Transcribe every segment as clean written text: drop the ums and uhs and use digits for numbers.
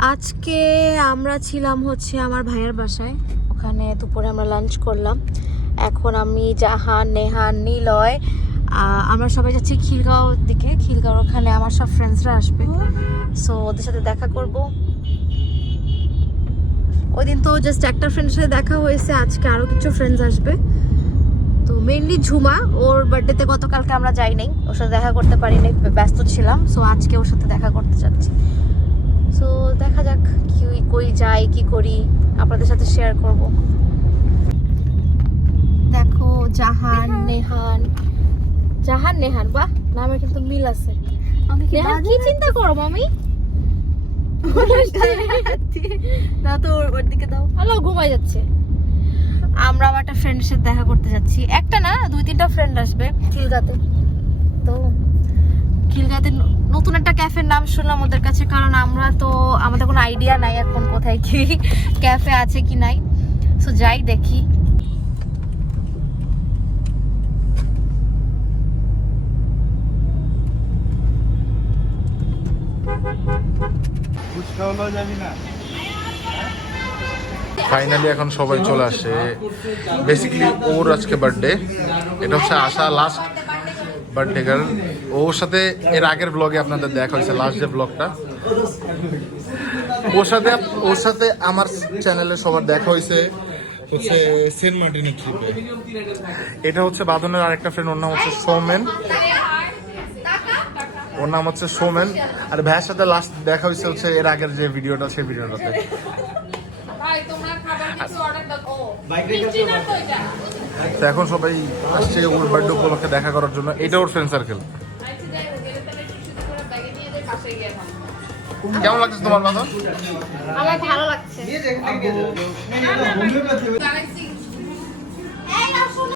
আজকে আমরা ছিলাম হচ্ছে আমার ভাইয়ের বাসায়, ওখানে দুপুরে আমরা লাঞ্চ করলাম। এখন আমি, জাহান, নেহান, নিলয় আমরা সবাই যাচ্ছি খিলগাঁও দিকে। খিলগাঁও ওখানে আমার সব ফ্রেন্ডসরা আসবে, সো ওদের সাথে দেখা করব। ওই দিন তো জাস্ট একটা ফ্রেন্ডের সাথে দেখা হয়েছে, আজকে আরও কিছু ফ্রেন্ডস আসবে। তো মেইনলি ঝুমা, ওর বার্থডেতে গতকালকে আমরা যাই নাই, ওর সাথে দেখা করতে পারিনি, ব্যস্ত ছিলাম। সো আজকে ওর সাথে দেখা করতে যাচ্ছি। সো দেখা যাক কি কই যাই, কি করি, আপনাদের সাথে শেয়ার করব। দেখো জাহান, নেহান, জাহান নেহান, বাহ নামে কিন্তু মিল আছে। নেহান কি চিন্তা করো মামি? না তো ওর দিকে দাও। হ্যালো, ঘুমাই যাচ্ছে। আমরা আমার একটা ফ্রেন্ডের সাথে দেখা করতে যাচ্ছি, একটা না 2-3টা ফ্রেন্ড আসবে খিলগাঁতে। তো খিলগাঁতে নতুন একটা ক্যাফের নাম শুনলাম ওদের কাছে, কারণ আমরা তো আমাদের কোনো আইডিয়া নাই এখন কোথায় কি ক্যাফে আছে কি নাই। সো যাই দেখি। ফাইনালি এখন সবাই চলে আসে। বেসিক্যালি ওর আজকে বার্থডে, এটা হচ্ছে আশা লাস্ট বার্থডে গার্ল। ওর সাথে এর আগের ব্লগে আপনাদের দেখা হয়েছে, লাস্ট যে ব্লগটা, ওর সাথে আমার চ্যানেলে সবার দেখা হয়েছে হচ্ছে সেন্ট মার্টিনের ট্রিপে। এটা হচ্ছে বাঁধনের আরেকটা ফ্রেন্ড, ওর নাম হচ্ছে সৌমেন, ওর নাম হচ্ছে সৌমেন। আর ভাইয়ের সাথে লাস্ট দেখা হয়েছে হচ্ছে এর আগের যে ভিডিওটা, সেই ভিডিওটাতে। তো এখন সবাই আসছে ওর বার্থডে উপলক্ষে দেখা করার জন্য। এটা ওর ফ্রেন্ড সার্কেল। কেমন লাগছে তোমার বাঁধন? আমার ভালো লাগছে।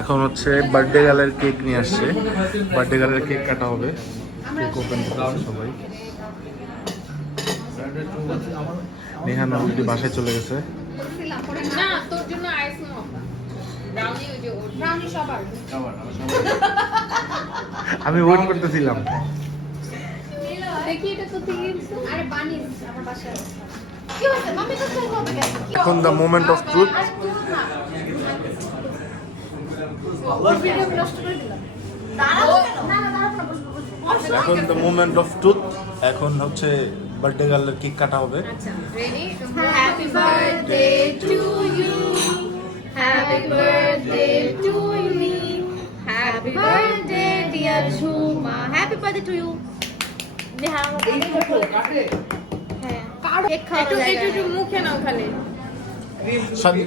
এখন হচ্ছে বার্থডে গার্লের কেক নিয়ে আসছে, বার্থডে গার্লের কেক কাটা হবে। কেক ওপেন করছে সবাই। নেহান অলরেডি বাসায় চলে গেছে। আমি ওয়েট করতেছিলাম। এখন দ্য মোমেন্ট অফ ট্রুথ। এখন দ্য মোমেন্ট অফ ট্রুথ। এখন হচ্ছে বার্থডে গার্লের কেক কাটা হবে। Happy birthday to you, happy birthday to me, happy birthday dear Jhuma, happy birthday to you.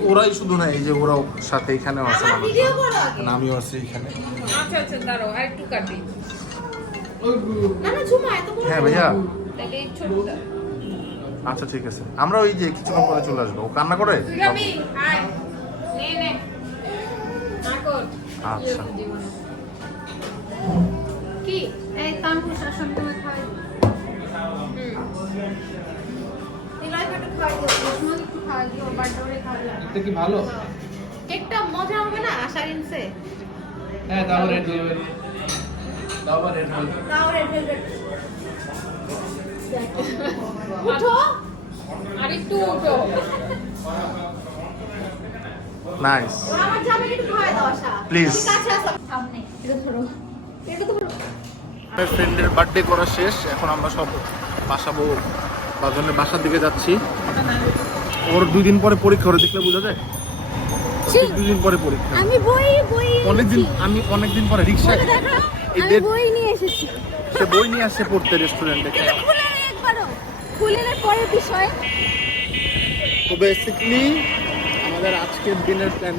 ওরাই শুধু না, এই যে ওরাও সাথে এখানেও আছে, আমিও আছি এখানে। হ্যাঁ ভাইয়া, আচ্ছা ঠিক আছে, আমরা ওই যে কিছুক্ষণ পরে চলে আসবো। ও কান্না করে। আচ্ছা কি এই তানকু শাসন তুমি খাই নিলয় কাটে খাই দিও, রসমালাই একটু খাই দিও, বার্থডে খাই দিও। এটা কি ভালো? কেকটা মজা হবে না আশার ইনসে? হ্যাঁ, দাও রেড ভেলভেট, দাও রেড ভেলভেট, দাও রেড ভেলভেট। উঠো আর একটু উঠো। নাইস, আমার জামাই একটু খাওয়া দাও আশা প্লিজ। কাছে আসো সামনে, এটা ধরো, এটা তো ধরো। আমার ফ্রেন্ডের বার্থডে করা শেষ, এখন আমরা সব বাসাবো, বাঁধনের বাসার দিকে যাচ্ছি। ওর 2 দিন পরে পরীক্ষা, ওরা দেখলে বোঝা যায় 2 দিন পরে পরীক্ষা। আমি বই আমি অনেকদিন পরে রিক্সায় আমি বই নিয়ে এসেছি। সে বই নিয়ে আসছে পড়তে রেস্টুরেন্টে। খুলে একবারও খুলের পরের বিষয়। তো বেসিক্যালি আমাদের আজকের দিনের প্ল্যান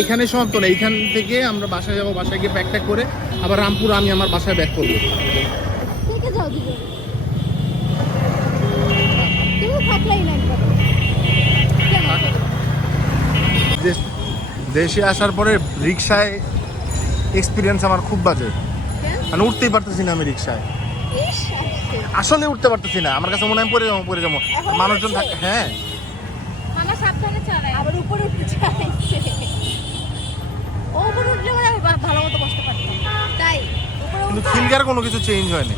এইখানে সমাপ্ত না। এইখান থেকে আমরা বাসায় যাবো, বাসায় গিয়ে প্যাক ট্যাক করে আবার রামপুর আমি আমার বাসায় ব্যাক করবো। থেকে যাও দিবে তুমি থাকলাই না একবার। দেশে আসার পরে রিক্সায় এক্সপিরিয়েন্স আমার খুব বাজে, মানে উঠতেই পারতেছি না আমি রিক্সায়, আসলে উঠতে পারতেছি না। আমার কাছে মনে হয় পড়ে যাবো মানুষজন থাকে। হ্যাঁ, মামা সাবধানে চালায়, আবার উপরে উঠতে চাইছে। উপরে উঠলে মানে আমি ভালো মতো বসতে পারতাম, তাই কিন্তু খিলগার কোনো কিছু চেঞ্জ হয়নি।